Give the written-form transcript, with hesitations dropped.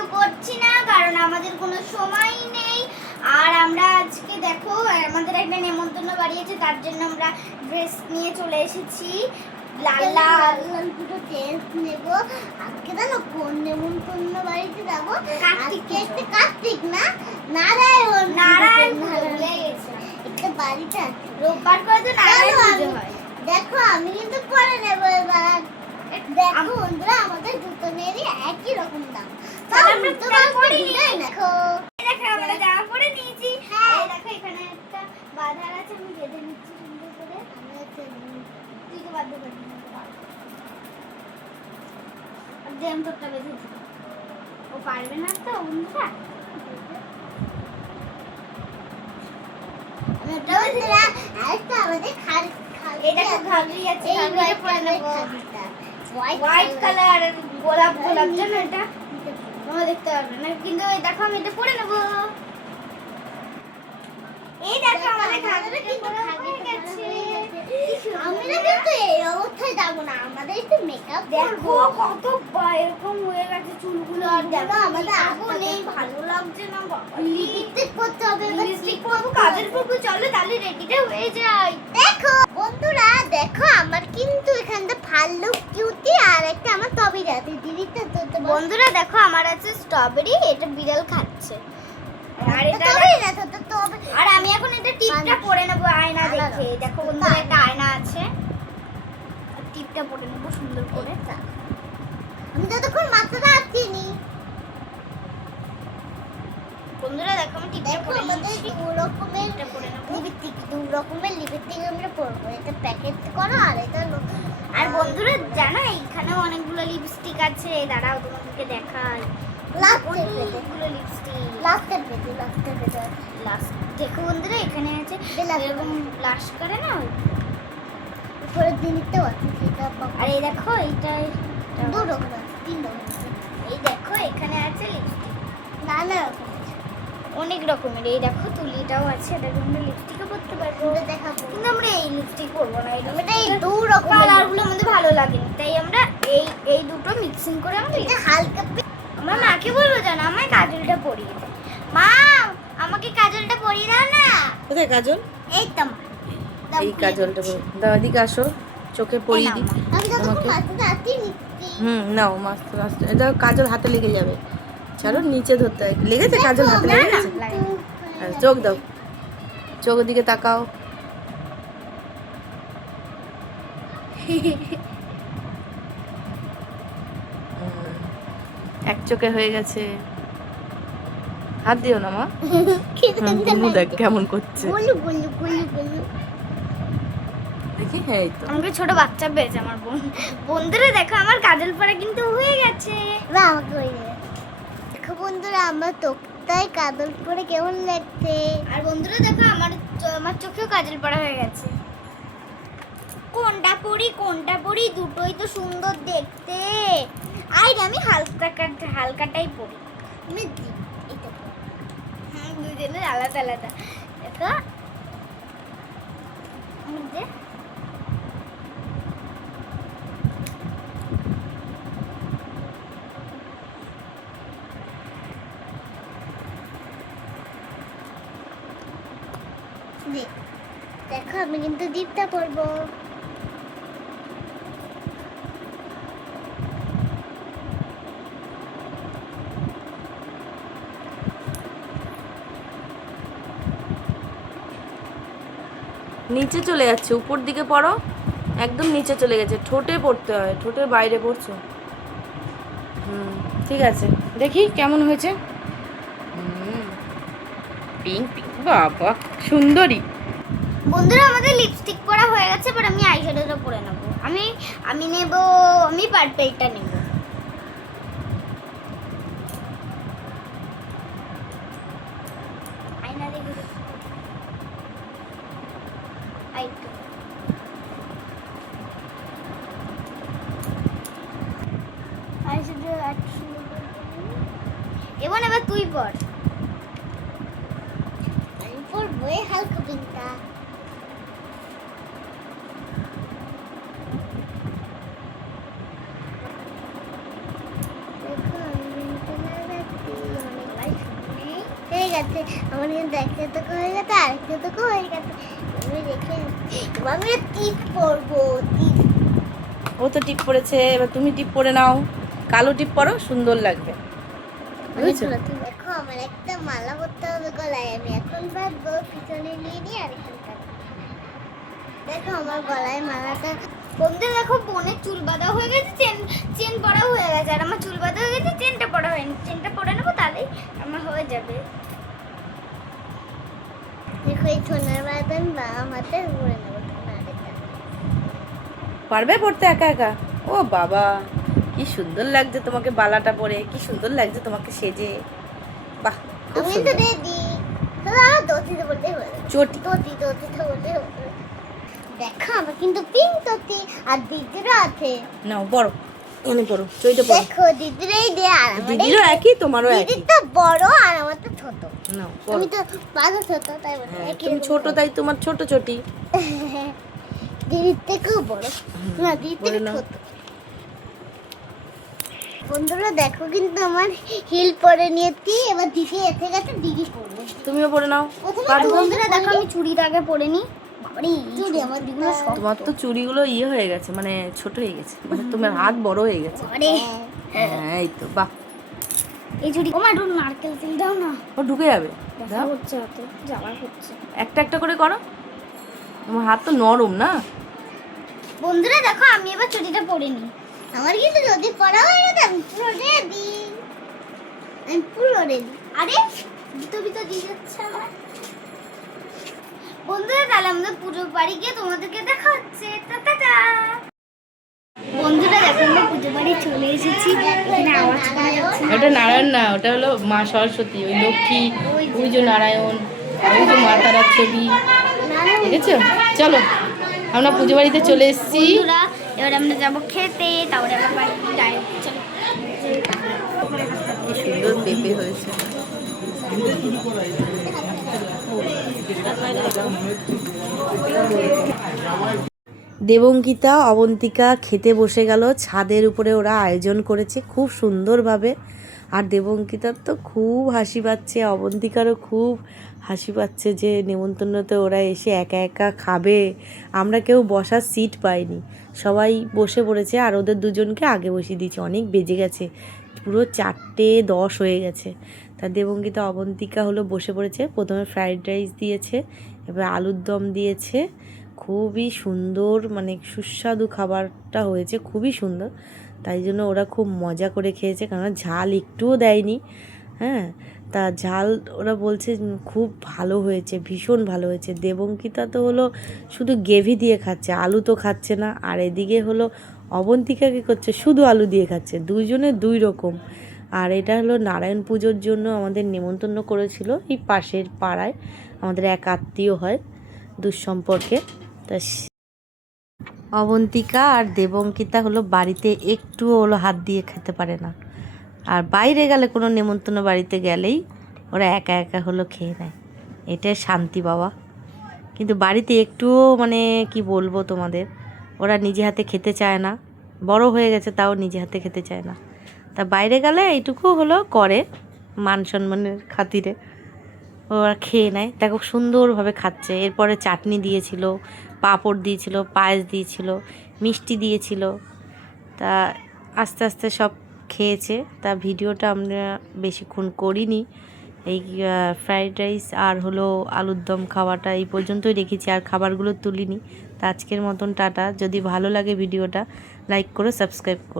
Video করছি না কারণ আমাদের কোনো সময় নেই। আর আমরা আজকে দেখো আমাদের একটা নেমন্তন্ন বাড়ি আছে, তার জন্য আমরা ড্রেস নিয়ে চলে এসেছি। লাল লাল দুটো ড্রেস নেব। আজকে জানো কোন নেমন্তন্ন বাড়িতে যাবো? আজকে একটা কার্তিক না নারায়ণ নারায়ণ ভুলে গেছে। একটা বাড়িতে আছে রোববার করে তো নারায়ণ পুজো হয়। দেখো আমি কিন্তু পরে নেবো এবার। দেখো বন্ধুরা আমাদের দুটো মেয়েরই একই রকম দাম। তাহলে আমরা তো দুটো পরে নিই। দেখো দেখো আমরা জামা পরে নিয়েছি। এই দেখো এখানে একটা বাঁধার আছে, আমি বেঁধে নিচ্ছি সুন্দর করে। তুই তো বাধ্য করবি না। আর দেম তোরটা বেঁধে দিই। ও পারবে না তো বন্ধুরা। বন্ধুরা আরেকটা আমাদের এই দেখো ঘাগরি আছে, এই ঘাগরিটা পরে নেব। হোয়াইট হোয়াইট কালার গোলাপ গোলাপ জানো এটা তোমরা দেখতে পারবে না, কিন্তু এই দেখো আমি এটা পরে নেব। এই দেখো আমাদের ঘাগরি কিন্তু হয়ে গেছে। আমরা কিন্তু এই অবস্থায় যাবো না, আমাদের একটু মেকআপ দেখো কত এরকম হয়ে গেছে চুলগুলো। আর দেখো আমাদের আগো নেই, ভালো লাগছে না বাবা। লিপস্টিক করতে হবে, লিপস্টিক করবো, কাজল করবো, চলো তাহলে রেডিটা হয়ে যাই। দেখো বন্ধুরা দেখো আমার কিন্তু এখানটা ভাল্লুক কিউটি আর একটা আমার টবি আছে দিদিটা তো বন্ধুরা দেখো আমার আছে স্ট্রবেরি, এটা বিড়াল খাচ্ছে। আর এটা টবি না তো টবি। আর আমি এখন এটা টিপটা পরে নেব আয়না দেখে। দেখো বন্ধুরা একটা আয়না আছে, আর টিপটা পরে নেব সুন্দর করে। আমি ততক্ষণ মাথাটা আটকিনি। বন্ধুরা দেখো আমি টিপটা দেখো পরে আমাদের নিচ্ছি। দু রকমের টিপটা পরে নেব। লিপস্টিক, দু রকমের লিপস্টিক আমরা পরবো। এটা প্যাকেট করা আর এটা আর বন্ধুরা জানো এখানেও অনেকগুলো লিপস্টিক আছে, দাঁড়াও তোমাদেরকে দেখাই। লাস্টের পেটে অনেকগুলো লিপস্টিক লাস্টের পেটে লাস্ট। দেখো বন্ধুরা এখানে আছে এরকম ব্লাশ করে না, উপরের দিনটাও আছে সেটা আর এই দেখো এইটা দু রকম আছে, তিন রকম আছে। এই দেখো এখানে আছে লিপস্টিক নানা রকম অনেক রকমের। এই দেখো তুলিটাও আছে, এটা আমরা লিপস্টিকও করতে পারবো, আমরা দেখাবো। কিন্তু আমরা এই লিপস্টিক করবো না। এটা এই দু রকমের কালারগুলো আমাদের ভালো লাগেনি, তাই আমরা এই দুটো মিক্সিং করে আমরা এটা হালকা আমার মাকে বলবো জানো আমায় কাজলটা পরিয়ে দে। মা আমাকে কাজলটা পরিয়ে দাও না। কোথায় কাজল? এই তো মা, দাও এই পরিয়ে কাজলটা দিচ্ছি। দাও, এদিকে আসো, চোখে পরিয়ে দিই। আমি যতক্ষণ তোমাকে মাথাটা আটকে নিচ্ছি। নাও মাস্তে মাস্তে। এটা কাজল হাতে লেগে যাবে, চলো নিচে ধরতে হয়। লেগেছে কাজল হাতে না লেগে না গেছে? লাগেনি। আচ্ছা, চোখ দাও, চোখের দিকে তাকাও। এক চোখে হয়ে গেছে। হাত দিও না মা। তুমি দেখ কেমন করছে, বলু বলু বলু বলু। দেখি। হ্যাঁ এই তো। আমাকে ছোট বাচ্চা পেয়েছে আমার বোন। বন্ধুরা দেখো আমার কাজল পরা কিন্তু হয়ে গেছে। বা আমাকে হয়ে গেছে। দেখো বন্ধুরা আমার তোকটায় কাজল পরে কেমন লাগছে। আর বন্ধুরা দেখো আমার চোখেও কাজল পরা হয়ে গেছে। কোনটা পরি দুটোই তো সুন্দর দেখতে। আর আমি হালকাটাই পরি। আমি দিই এটা পরে। দুজনের আলাদা আলাদা। দেখো আমি দে। দেখো আমি কিন্তু দীপটা পরবো। নিচে চলে যাচ্ছে, উপর দিকে পড়ো, একদম নিচে চলে গেছে। ঠোঁটে পড়তে হয়, ঠোঁটের বাইরে পড়ছো। ঠিক আছে, দেখি কেমন হয়েছে। পিঙ্ক পিঙ্ক, বাবা সুন্দরী। বন্ধুরা আমাদের লিপস্টিক পরা হয়ে গেছে, এবার আমি আইশ্যাডোটা পরে নেব। আমি নেব, আমি পার্পলটা নেব। আয়না দেখে আইটো আইশ্যাডো এবার তুই পর। আমি পরবো এই হালকা পিঙ্কটা। দেখো আমি পিঙ্কটা লাগাচ্ছি। গেছে, আমার কিন্তু একটা তোকে হয়ে গেছে, আরেকটা তোকে হয়ে গেছে। আমি রেখে এবার আমি টিপ পরবো, টিপ। ও তো টিপ পরেছে, এবার তুমি টিপ পরে নাও। কালো টিপ পরো, সুন্দর লাগবে। বুঝেছো? দেখো আমার একটা মালা করতে হবে গলায়, আমি এখন বাঁধবো, পিছনে নিয়ে নিয়ে আরেকটা কাটবো। দেখো আমার গলায় মালাটা। বন্ধুরা দেখো, বোনের চুল বাঁধা হয়ে গেছে, চেন পরা হয়ে গেছে, আর আমার চুল বাঁধা হয়ে গেছে, চেনটা পরা হয়নি। চেনটা পরে নেবো, তাহলেই আমার হয়ে যাবে। দেখো এই সোনার বাঁধন বাম হাতে ঘুরে নেবো, আরেকটা। পারবে পড়তে একা একা? ও বাবা, কি সুন্দর লাগছে তোমাকে বালাটা পরে, কি সুন্দর লাগছে তোমাকে সেজে। বাহ, খুব আমি তো সুন্দর। রেডি। তাহলে আমার দতিতে বলতে হবে। চটি। দতিতে বলতে হবে। দেখো আমার কিন্তু পিঙ্ক দতি, আর দিদিরও আছে। নাও পড়ো, এনে পড়ো, চইটা পড়ো। দেখো দিদির এই দে, আর আমার দিদিরও একই, তোমারও একই। দিদির তো বড় আর আমার তো ছোট। নাও পড়ো। আমি তো বাঘা ছোট, তাই বলে হ্যাঁ, একই তুমি রকম। ছোট তাই তোমার ছোট চটি। দিদির থেকেও বড়, না দিদির বলে থেকে নাও। ছোট। বন্ধুরা দেখো কিন্তু আমার হিল পরে নিয়েছি, এবার দিদি এসে গেছে, দিদি পরবে। তুমিও পড়ে নাও। প্রথমে পারবে? বন্ধুরা দেখো, আমি চুড়িটা আগে পরে নিই। বাবারে, চুড়ি আমার দিগুলো সব। তোমার তো চুড়িগুলো ইয়ে হয়ে গেছে, মানে ছোট হয়ে গেছে, মানে তোমার হাত বড় হয়ে গেছে। আরে হ্যাঁ, এই তো, বাহ। এই চুড়ি, ও মা একটু নারকেল তেল দাও না, ও ঢুকে যাবে। ব্যথা দাও, হচ্ছে হাতে, জ্বালা করছে। একটা একটা করে করো, তোমার হাত তো নরম না। বন্ধুরা দেখো, আমি এবার চুড়িটা পরে নিই। আমার কিন্তু যদি পড়া হয়ে গেছে, আমি পুরো রেডি। আমি পুরো রেডি। আরে ভিতর দিয়ে যাচ্ছে আমার। বন্ধুরা তাহলে আমাদের পুজো বাড়ি গিয়ে তোমাদেরকে দেখা হচ্ছে। টাটা। বন্ধুরা দেখো, আমরা পুজো বাড়ি চলে এসেছি। এখানে আওয়াজ করা যাচ্ছে না। ওটা নারায়ণ না, ওটা হলো মা সরস্বতী, ওই লক্ষ্মী, ওই যে নারায়ণ, আর ওই যে মা তারার ছবি, দেখেছো? চলো, আমরা পুজো বাড়িতে চলে এসেছি। বন্ধুরা এবার আমরা যাবো খেতে, তারপরে আবার বাড়ি যাই। চলো। কি সুন্দর পেঁপে হয়েছে। দেবঙ্কিতা, অবন্তিকা খেতে বসে গেল। ছাদের উপরে ওরা আয়োজন করেছে খুব সুন্দরভাবে। আর দেবঙ্কিতার তো খুব হাসি পাচ্ছে, অবন্তিকারও খুব হাসি পাচ্ছে যে নেমন্তন্নতে ওরা এসে একা একা খাবে। আমরা কেউ বসার সিট পাইনি, সবাই বসে পড়েছে, আর ওদের দুজনকে আগে বসিয়ে দিয়েছে। অনেক বেজে গেছে, পুরো 4:10 হয়ে গেছে। তা দেবঙ্কিতা অবন্তিকা হলো বসে পড়েছে। প্রথমে ফ্রাইড রাইস দিয়েছে, এবার আলুর দম দিয়েছে। খুবই সুন্দর, মানে সুস্বাদু খাবারটা হয়েছে, খুবই সুন্দর। তাই জন্য ওরা খুব মজা করে খেয়েছে, কারণ ঝাল একটুও দেয়নি। হ্যাঁ, তা ঝাল ওরা বলছে খুব ভালো হয়েছে, ভীষণ ভালো হয়েছে। দেবঙ্কিতা তো হলো শুধু গ্রেভি দিয়ে খাচ্ছে, আলু তো খাচ্ছে না। আর এদিকে হলো অবন্তিকা কী করছে, শুধু আলু দিয়ে খাচ্ছে। দুইজনে দুই রকম। আর এটা হলো নারায়ণ পুজোর জন্য আমাদের নেমন্তন্ন করেছিল এই পাশের পাড়ায়, আমাদের এক আত্মীয় হয় দুঃসম্পর্কে। তা অবন্তিকা আর দেবঙ্কিতা হলো বাড়িতে একটুও হলো হাত দিয়ে খেতে পারে না, আর বাইরে গেলে কোনো নেমন্তন্ন বাড়িতে গেলেই ওরা একা একা হলো খেয়ে নেয়। এটাই শান্তি বাবা। কিন্তু বাড়িতে একটুও, মানে কি বলবো তোমাদের, ওরা নিজে হাতে খেতে চায় না। বড় হয়ে গেছে তাও নিজে হাতে খেতে চায় না। তা বাইরে গেলে এইটুকু হলো করে, মান সম্মানের খাতিরে ওরা খেয়ে নেয়। তা খুব সুন্দরভাবে খাচ্ছে। এরপরে চাটনি দিয়েছিল, পাঁপড় দিয়েছিল, পায়েস দিয়েছিল, মিষ্টি দিয়েছিল। তা আস্তে আস্তে সব খেয়েছে। তা ভিডিওটা আমরা বেশিক্ষণ করিনি, এই ফ্রাইড রাইস আর হলো আলুর দম খাওয়াটা এই পর্যন্তই রেখেছি, আর খাবারগুলো তুলিনি। তা আজকের মতন টাটা। যদি ভালো লাগে ভিডিওটা লাইক করো, সাবস্ক্রাইব করো।